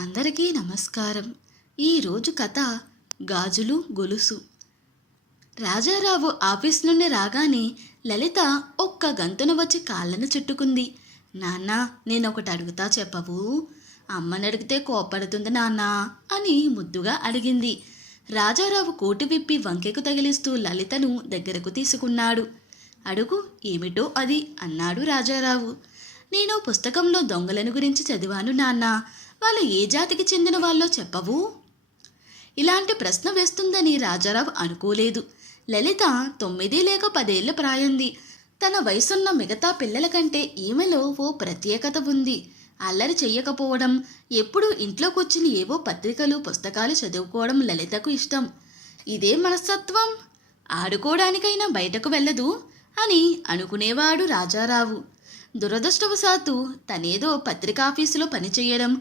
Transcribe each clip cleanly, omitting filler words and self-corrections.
అందరికీ నమస్కారం. ఈరోజు కథ గాజులు గొలుసు. రాజారావు ఆఫీస్ నుండి రాగానే లలిత ఒక్క గంతున వచ్చి కాళ్ళను చుట్టుకుంది. నాన్న, నేనొకటి అడుగుతా, చెప్పవు? అమ్మని అడిగితే కోపడుతుంది నాన్న అని ముద్దుగా అడిగింది. రాజారావు కోటు విప్పి వంకెకు తగిలిస్తూ లలితను దగ్గరకు తీసుకున్నాడు. అడుగు, ఏమిటో అది అన్నాడు రాజారావు. నేను పుస్తకంలో దొంగలను గురించి చదివాను నాన్న. వాళ్ళు ఏ జాతికి చెందిన వాళ్ళో చెప్పవు? ఇలాంటి ప్రశ్న వేస్తుందని రాజారావు అనుకోలేదు. లలిత 9 లేక 10 ఏళ్ల ప్రాయంది. తన వయసున్న మిగతా పిల్లల కంటే ఈమెలో ఓ ప్రత్యేకత ఉంది. అల్లరి చెయ్యకపోవడం, ఎప్పుడూ ఇంట్లో కూర్చుని ఏవో పత్రికలు పుస్తకాలు చదువుకోవడం లలితకు ఇష్టం. ఇదే మనస్తత్వం, ఆడుకోవడానికైనా బయటకు వెళ్ళదు అని అనుకునేవాడు రాజారావు. దురదృష్టవశాత్తు తనేదో పత్రికాఫీసులో పనిచేయడం,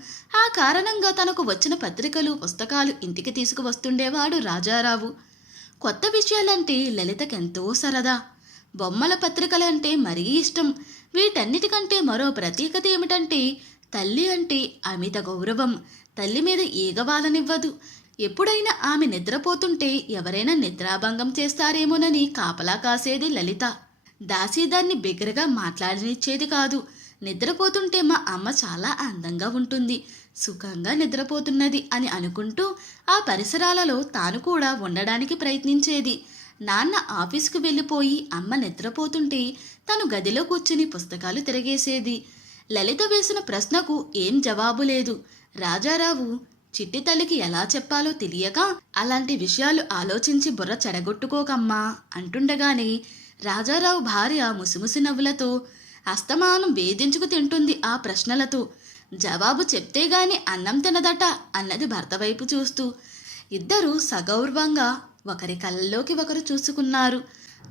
ఆ కారణంగా తనకు వచ్చిన పత్రికలు పుస్తకాలు ఇంటికి తీసుకువస్తుండేవాడు రాజారావు. కొత్త విషయాలంటే లలితకెంతో సరదా. బొమ్మల పత్రికలంటే మరీ ఇష్టం. వీటన్నిటికంటే మరో ప్రత్యేకత ఏమిటంటే, తల్లి అంటే అమిత గౌరవం. తల్లి మీద ఈగవాలనివ్వదు. ఎప్పుడైనా ఆమె నిద్రపోతుంటే ఎవరైనా నిద్రాభంగం చేస్తారేమోనని కాపలా కాసేది లలిత. దాసీదాన్ని బిగ్గరగా మాట్లాడనిచ్చేది కాదు. నిద్రపోతుంటే మా అమ్మ చాలా అందంగా ఉంటుంది, సుఖంగా నిద్రపోతున్నది అని అనుకుంటూ ఆ పరిసరాలలో తాను కూడా ఉండడానికి ప్రయత్నించేది. నాన్న ఆఫీసుకు వెళ్ళిపోయి అమ్మ నిద్రపోతుంటే తను గదిలో కూర్చుని పుస్తకాలు తిరగేసేది. లలిత వేసిన ప్రశ్నకు ఏం జవాబు లేదు. రాజారావు చిట్టి తల్లికి ఎలా చెప్పాలో తెలియక, అలాంటి విషయాలు ఆలోచించి బుర్ర చెడగొట్టుకోకమ్మా అంటుండగానే రాజారావు భార్య ముసిముసి నవ్వులతో అస్తమానం వేధించుకు తింటుంది ఆ ప్రశ్నలతో. జవాబు చెప్తే గాని అన్నం తినదట అన్నది భర్త వైపు చూస్తూ. ఇద్దరూ సగౌరవంగా ఒకరి కళ్ళలోకి ఒకరు చూసుకున్నారు.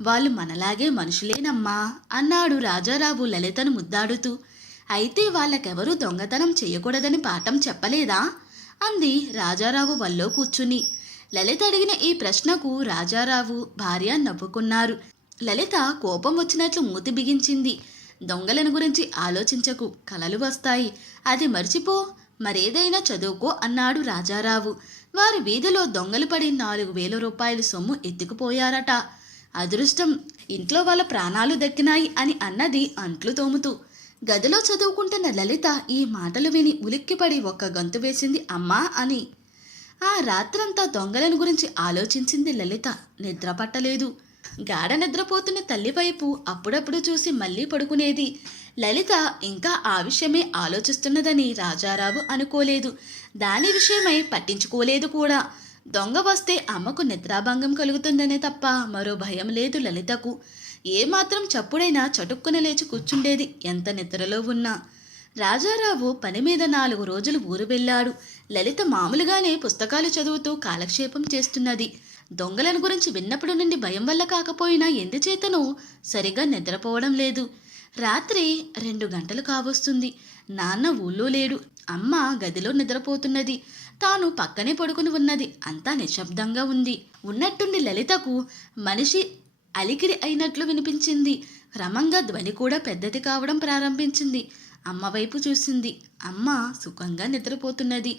వాళ్ళు మనలాగే మనుషులేనమ్మా అన్నాడు రాజారావు లలితను ముద్దాడుతూ. అయితే వాళ్ళకెవరూ దొంగతనం చేయకూడదని పాఠం చెప్పలేదా అంది రాజారావు వల్లో కూర్చుని. లలిత అడిగిన ఈ ప్రశ్నకు రాజారావు భార్య నవ్వుకున్నారు. లలిత కోపం వచ్చినట్లు మూతి బిగించింది. దొంగలను గురించి ఆలోచించకు, కలలు వస్తాయి, అది మర్చిపో, మరేదైనా చదువుకో అన్నాడు రాజారావు. వారి వీధిలో దొంగలు పడి 4,000 రూపాయల సొమ్ము ఎత్తుకుపోయారట. అదృష్టం, ఇంట్లో వాళ్ళ ప్రాణాలు దక్కినాయి అని అన్నది అంట్లు తోముతూ. గదిలో చదువుకుంటున్న లలిత ఈ మాటలు విని ఉలిక్కిపడి ఒక్క గంతు వేసింది అమ్మా అని. ఆ రాత్రంతా దొంగలను గురించి ఆలోచించింది లలిత. నిద్ర పట్టలేదు. గాఢ నిద్రపోతున్న తల్లి వైపు అప్పుడప్పుడు చూసి మళ్ళీ పడుకునేది. లలిత ఇంకా ఆ విషయమే ఆలోచిస్తున్నదని రాజారావు అనుకోలేదు. దాని విషయమై పట్టించుకోలేదు కూడా. దొంగ వస్తే అమ్మకు నిద్రాభంగం కలుగుతుందనే తప్ప మరో భయం లేదు లలితకు. ఏమాత్రం చప్పుడైనా చటుక్కున లేచి కూర్చుండేది, ఎంత నిద్రలో ఉన్నా. రాజారావు పని మీద 4 రోజులు ఊరు వెళ్ళాడు. లలిత మామూలుగానే పుస్తకాలు చదువుతూ కాలక్షేపం చేస్తున్నది. దొంగలను గురించి విన్నప్పుడు నుండి భయం వల్ల కాకపోయినా ఎందుచేతనో సరిగా నిద్రపోవడం లేదు. రాత్రి 2 గంటలు కావస్తుంది. నాన్న ఊళ్ళో లేడు. అమ్మ గదిలో నిద్రపోతున్నది. తాను పక్కనే పడుకుని ఉన్నది. అంతా నిశ్శబ్దంగా ఉంది. ఉన్నట్టుండి లలితకు మనిషి అలికిడి అయినట్లు వినిపించింది. క్రమంగా ధ్వని కూడా పెద్దది కావడం ప్రారంభించింది. అమ్మ వైపు చూసింది. అమ్మ సుఖంగా నిద్రపోతున్నది.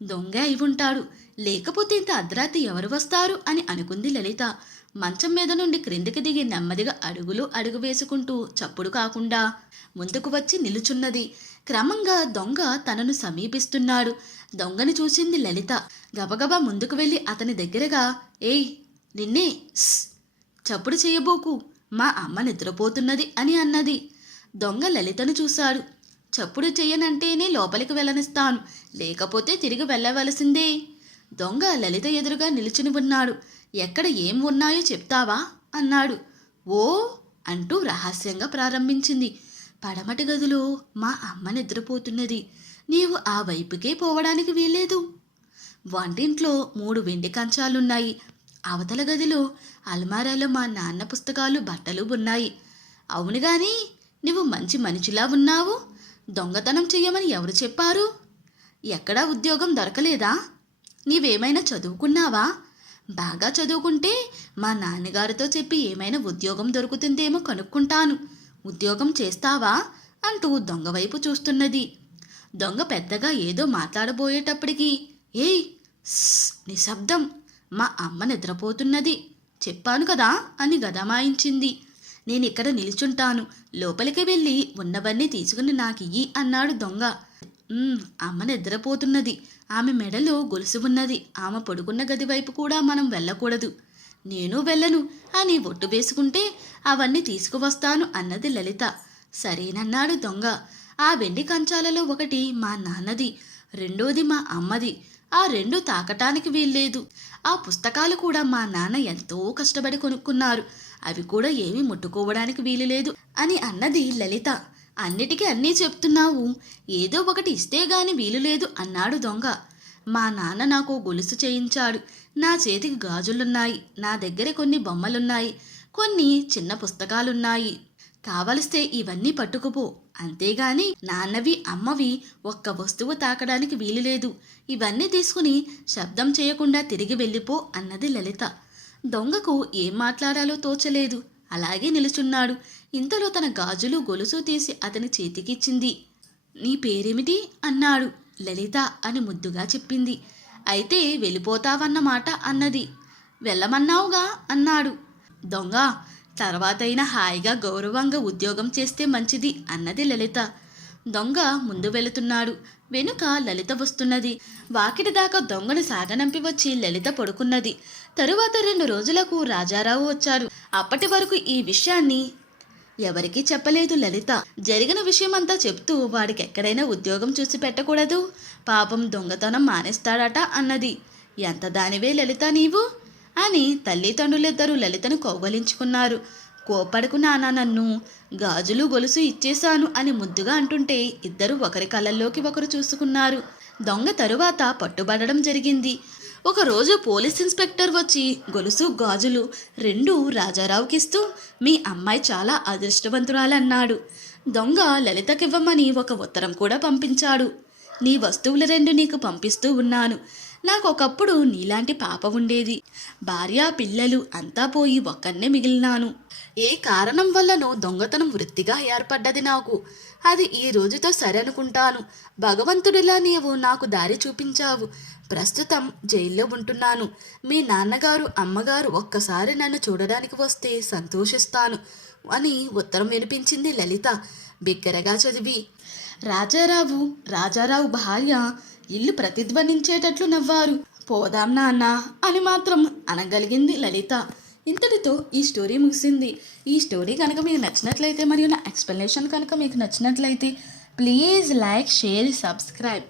దొంగ అయి ఉంటాడు, లేకపోతే ఇంత అర్ధరాత్రి ఎవరు వస్తారు అని అనుకుంది లలిత. మంచం మీద నుండి క్రిందికి దిగి నెమ్మదిగా అడుగు వేసుకుంటూ చప్పుడు కాకుండా ముందుకు వచ్చి నిలుచున్నది. క్రమంగా దొంగ తనను సమీపిస్తున్నాడు. దొంగని చూసింది లలిత. గబగబా ముందుకు వెళ్ళి అతని దగ్గరగా, ఏయ్ నిన్నే, చప్పుడు చేయబోకు, మా అమ్మ నిద్రపోతున్నది అని అన్నది. దొంగ లలితను చూశాడు. చప్పుడు చెయ్యనంటేనే లోపలికి వెళ్ళనిస్తాను, లేకపోతే తిరిగి వెళ్ళవలసిందే. దొంగ లలిత ఎదురుగా నిలుచుని ఉన్నాడు. ఎక్కడ ఏం ఉన్నాయో చెప్తావా అన్నాడు. ఓ అంటూ రహస్యంగా ప్రారంభించింది. పడమటి గదిలో మా అమ్మ నిద్రపోతున్నది. నీవు ఆ వైపుకే పోవడానికి వీల్లేదు. వంటింట్లో 3 వెండి కంచాలున్నాయి. అవతల గదిలో అల్మారాలో మా నాన్న పుస్తకాలు బట్టలు ఉన్నాయి. అవును గాని నువ్వు మంచి మనిషిలా ఉన్నావు. దొంగతనం చెయ్యమని ఎవరు చెప్పారు? ఎక్కడా ఉద్యోగం దొరకలేదా? నీవేమైనా చదువుకున్నావా? బాగా చదువుకుంటే మా నాన్నగారితో చెప్పి ఏమైనా ఉద్యోగం దొరుకుతుందేమో కనుక్కుంటాను. ఉద్యోగం చేస్తావా అంటూ దొంగ వైపు చూస్తున్నది. దొంగ పెద్దగా ఏదో మాట్లాడబోయేటప్పటికి, ఏయ్, నిశ్శబ్దం, మా అమ్మ నిద్రపోతున్నది, చెప్పాను కదా అని గదమాయించింది. నేనిక్కడ నిల్చుంటాను, లోపలికి వెళ్ళి ఉన్నవన్నీ తీసుకుని నాకియ్యి అన్నాడు దొంగ. అమ్మ నిద్రపోతున్నది, ఆమె మెడలో గొలుసు ఉన్నది, ఆమె పడుకున్న గది వైపు కూడా మనం వెళ్ళకూడదు, నేను వెళ్ళను అని ఒట్టు వేసుకుంటే అవన్నీ తీసుకువస్తాను అన్నది లలిత. సరేనన్నాడు దొంగ. ఆ వెండి కంచాలలో ఒకటి మా నాన్నది, రెండోది మా అమ్మది. ఆ రెండు తాకటానికి వీల్లేదు. ఆ పుస్తకాలు కూడా మా నాన్న ఎంతో కష్టపడి కొనుక్కున్నారు, అవి కూడా ఏమీ ముట్టుకోవడానికి వీలులేదు అని అన్నది లలిత. అన్నిటికీ అన్నీ చెప్తున్నావు, ఏదో ఒకటి ఇస్తే గాని వీలులేదు అన్నాడు దొంగ. మా నాన్న నాకు గొలుసు చేయించాడు, నా చేతికి గాజులున్నాయి, నా దగ్గర కొన్ని బొమ్మలున్నాయి, కొన్ని చిన్న పుస్తకాలున్నాయి, కావలిస్తే ఇవన్నీ పట్టుకుపో, అంతేగాని నాన్నవి అమ్మవి ఒక్క వస్తువు తాకడానికి వీలులేదు, ఇవన్నీ తీసుకుని శబ్దం చేయకుండా తిరిగి వెళ్ళిపో అన్నది లలిత. దొంగకు ఏం మాట్లాడాలో తోచలేదు, అలాగే నిలుచున్నాడు. ఇంతలో తన గాజులు గొలుసు తీసి అతని చేతికిచ్చింది. నీ పేరేమిటి అన్నాడు. లలిత అని ముద్దుగా చెప్పింది. అయితే వెళ్ళిపోతావన్నమాట అన్నది. వెళ్ళమన్నావుగా అన్నాడు. దొంగ, తర్వాతైనా హాయిగా గౌరవంగా ఉద్యోగం చేస్తే మంచిది అన్నది లలిత. దొంగ ముందు వెళుతున్నాడు, వెనుక లలిత వస్తున్నది. వాకిటి దాకా దొంగను సాగనంపి వచ్చి లలిత పడుకున్నది. తరువాత 2 రోజులకు రాజారావు వచ్చాడు. అప్పటి వరకు ఈ విషయాన్ని ఎవరికీ చెప్పలేదు లలిత. జరిగిన విషయమంతా చెప్తూ వాడికి ఎక్కడైనా ఉద్యోగం చూసి పెట్టకూడదు, పాపం దొంగతనం మానేస్తాడట అన్నది. ఎంత దానివే లలిత నీవు అని తల్లిదండ్రులిద్దరూ లలితను కౌగలించుకున్నారు. కోపడకు నాన్న, నన్ను గాజులు గొలుసు ఇచ్చేశాను అని ముద్దుగా అంటుంటే ఇద్దరు ఒకరి కళ్ళల్లోకి ఒకరు చూసుకున్నారు. దొంగ తరువాత పట్టుబడడం జరిగింది. ఒకరోజు పోలీస్ ఇన్స్పెక్టర్ వచ్చి గొలుసు గాజులు 2 రాజారావుకిస్తూ మీ అమ్మాయి చాలా అదృష్టవంతురాలన్నాడు. దొంగ లలితకివ్వమని ఒక ఉత్తరం కూడా పంపించాడు. నీ వస్తువులు 2 నీకు పంపిస్తూ ఉన్నాను. నాకు ఒకప్పుడు నీలాంటి పాప ఉండేది, భార్య పిల్లలు అంతా పోయి ఒక్కన్నే మిగిలినాను. ఏ కారణం వల్లనో దొంగతనం వృత్తిగా ఏర్పడ్డది నాకు. అది ఈ రోజుతో సరనుకుంటాను. భగవంతుడిలా నీవు నాకు దారి చూపించావు. ప్రస్తుతం జైల్లో ఉంటున్నాను. మీ నాన్నగారు అమ్మగారు ఒక్కసారి నన్ను చూడడానికి వస్తే సంతోషిస్తాను అని ఉత్తరం వినిపించింది లలిత బిగ్గరగా చదివి. రాజారావు భార్య ఇల్లు ప్రతిధ్వనించేటట్లు నవ్వారు. పోదాం నాన్న అని మాత్రం అనగలిగింది లలిత. ఇంతటితో ఈ స్టోరీ ముగిసింది. ఈ స్టోరీ కనుక మీకు నచ్చినట్లయితే మరియు నా ఎక్స్ప్లెనేషన్ కనుక మీకు నచ్చినట్లయితే ప్లీజ్ లైక్, షేర్, సబ్స్క్రైబ్.